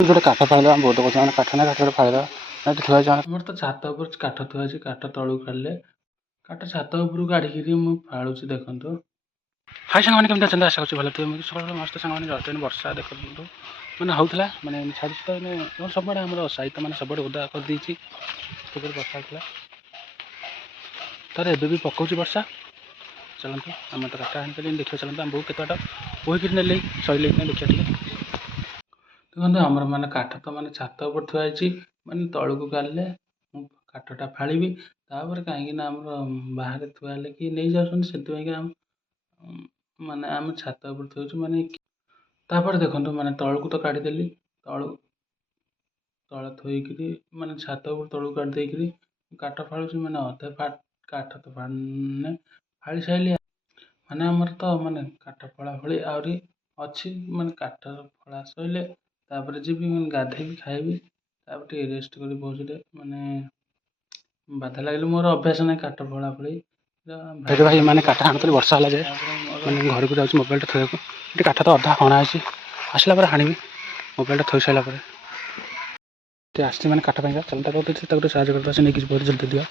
ଗୋଟେ କାଠ ଫାଇଲ ଆମେ ବହୁତ କହୁଛୁ ମାନେ କାଠ ନା କାଠରେ ଫାଇଲ ଏଠି ଥୁଆ ହେଇଛି ଆମର ତ ଛାତ ଉପରେ କାଠ ଥୁଆ ହେଇଛି କାଠ ତଳକୁ କାଢ଼ିଲେ କାଠ ଛାତ ଉପରକୁ କାଢ଼ିକିରି ମୁଁ ଫାଳୁଛି ଦେଖନ୍ତୁ। ହାଇ ସାଙ୍ଗମାନେ କେମିତି ଅଛନ୍ତି ଆଶା କରୁଛି ଭଲ ଥିବେ ମୁଁ ସକାଳୁ ମସ୍ତ ସାଙ୍ଗମାନେ ଯାଉଛନ୍ତି ବର୍ଷା ଦେଖନ୍ତୁ ମାନେ ହେଉଥିଲା ମାନେ ଛାଡ଼ିଛି ତ ମାନେ ସବୁଆଡ଼େ ଆମର ସାହିତ୍ୟ ମାନେ ସବୁଆଡ଼େ ଓଦା କରିଦେଇଛି ସେପଟେ ବର୍ଷା ହେଉଥିଲା ତାର ଏବେ ବି ପକାଉଛି ବର୍ଷା। ଚାଲନ୍ତୁ ଆମେ ତ କାଠ ଆଣିପାରିଲେନି ଦେଖିବା ଚାଲନ୍ତୁ ଆମ ବୋଉ କେତେ ବାଟ ବୋହିକିରି ନେଲେ ସରିଲେ ଦେଖିବା ଟିକେ ଦେଖନ୍ତୁ ଆମର ମାନେ କାଠ ତ ମାନେ ଛାତ ଉପରେ ଥୁଆ ହେଇଛି ମାନେ ତଳକୁ କାଢ଼ିଲେ ମୁଁ କାଠଟା ଫାଳିବି ତାପରେ କାହିଁକିନା ଆମର ବାହାରେ ଥୁଆ ହେଲେ କି ନେଇଯାଉଛନ୍ତି ସେଥିପାଇଁକା ମାନେ ଆମେ ଛାତ ଉପରେ ଥୋଇଛୁ ମାନେ ତାପରେ ଦେଖନ୍ତୁ ମାନେ ତଳକୁ ତ କାଢ଼ିଦେଲି ତଳେ ଥୋଇକିରି ମାନେ ଛାତ ଉପରେ ତଳକୁ କାଢ଼ି ଦେଇକିରି କାଠ ଫାଳୁଛି ମାନେ ଅଧେ କାଠ ତ ମାନେ ଫାଳି ସାରିଲି ମାନେ ଆମର ତ ମାନେ କାଠ ଫଳା ଫଳି ଆହୁରି ଅଛି ମାନେ କାଠ ଫଳା ସରିଲେ ତାପରେ ଯିବି ମାନେ ଗାଧେଇବି ଖାଇବି ତାପରେ ଟିକେ ରେଷ୍ଟ କରି ବସିଲେ ମାନେ ବାଧା ଲାଗିଲେ ମୋର ଅଭ୍ୟାସ ନାହିଁ କାଠ ଫଳା ଫଳି ଭାଇ ଭାଇ ମାନେ କାଠ ହାଣୁଥିଲି ବର୍ଷା ହେଲା ଯେ ମାନେ ଘରକୁ ଯାଉଛି ମୋବାଇଲଟା ଥୋଇବାକୁ ଏଠି କାଠ ତ ଅଧା ହଣା ଅଛି ଆସିଲା ପରେ ହାଣିବି ମୋବାଇଲଟା ଥୋଇ ସାରିଲା ପରେ ଟିକେ ଆସିଛି ମାନେ କାଠ ପାଇଁକା ଚାଲ ତାକୁ ତାକୁ ସାହାଯ୍ୟ କରିଦେବା ସେ ନେଇକି ବହୁତ ଜଲ୍ଦି ଦିଅ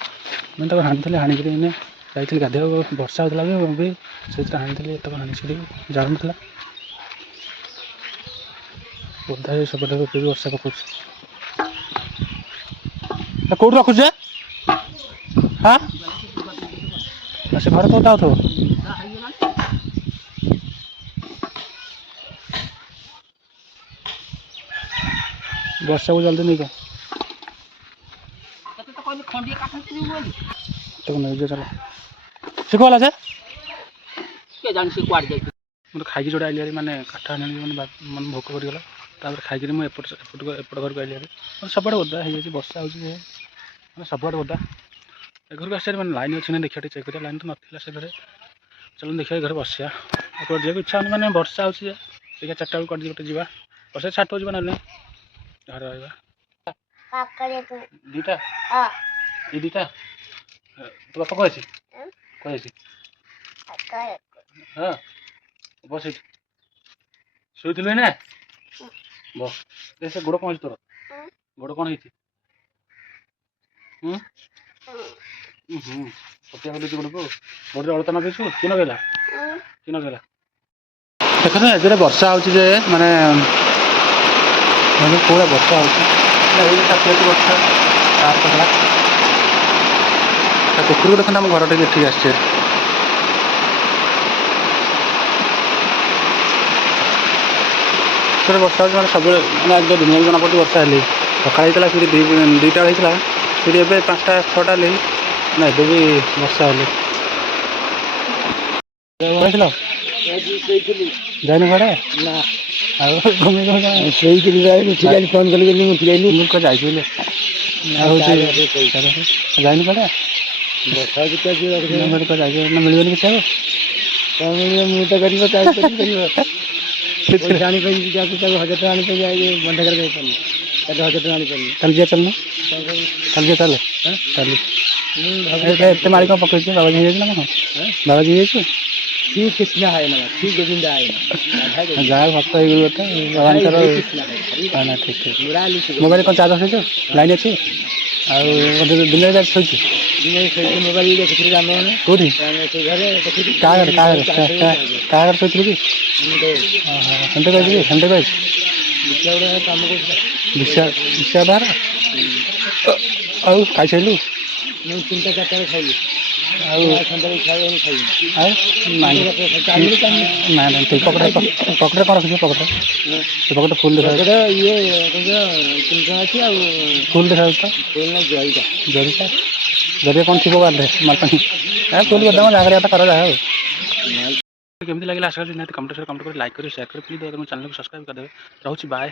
ମାନେ ତାକୁ ହାଣିଥିଲି ହାଣିକିରି ମାନେ ଯାଇଥିଲି ଗାଧୋଇବାକୁ ବର୍ଷା ହେଉଥିଲା ବି ସେଇଥିରେ ହାଣିଥିଲି ତାକୁ ହାଣିକିରି ଯାଉନଥିଲା ଓଦା ହେଇ ସେପଟେ ବର୍ଷା ପକଉଛି କୋଉଠି ରଖୁଛୁ ଯେ ହଁ ସେ ଘରେ ତ ଓଦା ହେଉଥିବ ବର୍ଷାକୁ ଜଲ୍ଦି ନେଇଯାଅ ତାକୁ ନେଇଯାଅ ଚାଲ ସେ ଗଲା ଯେ ମୁଁ ତ ଖାଇକି ଯୋଉଟା ଆଇଲି ମାନେ କାଠ ଆଣିଲି ମାନେ ମାନେ ଭୋକ କରିଗଲା ତାପରେ ଖାଇକିରି ମୁଁ ଏପଟ ଘରକୁ ଆଇଲି ମାନେ ସବୁଆଡ଼େ ଓଦା ହେଇଯାଇଛି ବର୍ଷା ହେଉଛି ଯେ ମାନେ ସବୁଆଡ଼େ ଓଦା ଏ ଘରକୁ ଆସିବାରେ ମାନେ ଲାଇନ୍ ଅଛି ନା ଦେଖିବା ଟିକେ ଚେକ୍ କରିବା ଲାଇନ୍ ତ ନଥିଲା ସେ ଘରେ ଚାଲ ଦେଖିବା ଘରେ ବସିବା ଆଉ ଯିବାକୁ ଇଚ୍ଛା ହଉନି ମାନେ ବର୍ଷା ହେଉଛି ଯେ ଦେଖିବା ଚାରିଟା ବେଳକୁ କୁଆଡ଼େ ଗୋଟେ ଯିବା ବର୍ଷା ଛାଡ଼ିଥିବ ଯିବା ନହେଲେ ଘରେ ରହିବା ଦୁଇଟା ଏ ଦୁଇଟା ତୋ ବାପା କହିଛି ହଁ ବସ ଏଇଠି ଶୋଇଥିଲୁ ନା ବସ ସେ ଗୋଡ଼ କ'ଣ ହେଇଛି ତୋର ଗୋଡ଼ କ'ଣ ହେଇଛି ପଟିଆ ଖୋଲିଛି ଗୋଡ଼କୁ ଗୋଡ଼ରେ ଅଳତା ନଗେଇଛୁ କିଏ ନଗେଇଲା ଦେଖନ୍ତୁ ଏଥିରେ ବର୍ଷା ହେଉଛି ଯେ ମାନେ ପୁରା ବର୍ଷା ହେଉଛି ବର୍ଷା ତାର ପକଡ଼ା କୁକୁରକୁ ଦେଖନ୍ତୁ ଆମ ଘର ଟିକେ ଏଠିକି ଆସିছে ବର୍ଷା ହେଉଛି ମାନେ ସବୁବେଳେ ମାନେ ଆଜି ଦିନ ଜଣାପଡ଼ୁଛି ବର୍ଷା ହେଲି ସକାଳେ ହେଇଥିଲା ସେଠି ଦୁଇଟା ବେଳେ ହେଇଥିଲା ସେଠି ଏବେ 5ଟା 6ଟା ହେଲେ ନା ଏବେ ବି ବର୍ଷା ହେଲି ଯାଇଥିଲ ଯାଇନି କୁଆଡ଼େ ନା ଆଉ ଶୋଇକିରି ଉଠିକି ଫୋନ୍ କଲି ମୁଁ ଯାଇନି ମୁଁ କୁଆଡ଼େ ଯାଇଛି ବୋଲି ଆଉ ଯାଇନି କୁଆଡ଼େ ବର୍ଷା ହେଉଛି କୁଆଡ଼େ ନା ମିଳିବନି କିଛି ଆଉ କ'ଣ ମିଳିବ ମୁଁ ତ କରିବ ଜାଣିପାରିବି ତାକୁ 1000 ଟଙ୍କା ଆଣିପାରିବି ବନ୍ଧା କରିପାରିବି ତାକୁ 1000 ଟଙ୍କା ଆଣିପାରିବି କାଲି ଯିବା ଚାଲୁନ କାଲି ଯିବା ଚାଲେ ଏତେ ମାଳି କ'ଣ ପକେଇଛୁ ବାବାଜୀ ହେଇଯାଇଛି ନା କ'ଣ ବାବାଜୀ ହେଇଯାଇଛି कृष्णा है ना श्री गोविंदा है जहाँ भक्त ହେଇଗଲି ଗୋଟେ ଭଗବାନଙ୍କର ନା ଠିକ୍ ଠିକ୍ ମୋବାଇଲ କ'ଣ ଚାର୍ଜ ବସେଇଛୁ ଲାଇନ୍ ଅଛି ଆଉ ଦିନରେ ଚାର୍ଜ ଶୋଇଛୁ ମୋବାଇଲ ଦେଖିଥିଲି କେଉଁଠି କାହା ଘରେ ଶୋଇଥିଲୁ କି ସେମିତି କହିଥିଲି ସେମିତି କହିଛି ବିଶ୍ଵା ବାହାର ଆଉ ଖାଇସାରିଲୁ ମୁଁ 3ଟା 4ଟା ବେଳେ ଖାଇଲି ଆଉ ନାଇଁ ଠିକ୍ ପକେଟରେ କ'ଣ ରଖିଛୁ ପକେଟରେ ସେ ପକେଟ ଫୁଲ୍ ଦେଖାଯାଉଛି ଇଏ 3 ଟଙ୍କା ଅଛି ଆଉ ଫୁଲ୍ ଦେଖାଯାଉଛି ତ ଜରିଟା କ'ଣ ଥିବ ବାରରେ ମାଲପାଣି ଫୁଲ୍ କରିଦେବ ଜାଗାରେ କଥା କର ଯାହା ଆଉ କେମିତି ଲାଗିଲା ଆଶା କରୁଛି ନିହାତି କମେଣ୍ଟ କରି ଲାଇକ୍ କରି ସେୟାର କରି ପ୍ଲିଜ୍ ତମ ଚ୍ୟାନେଲକୁ ସବସ୍କ୍ରାଇବ୍ କରିଦେବେ ରହୁଛି ବାଏ।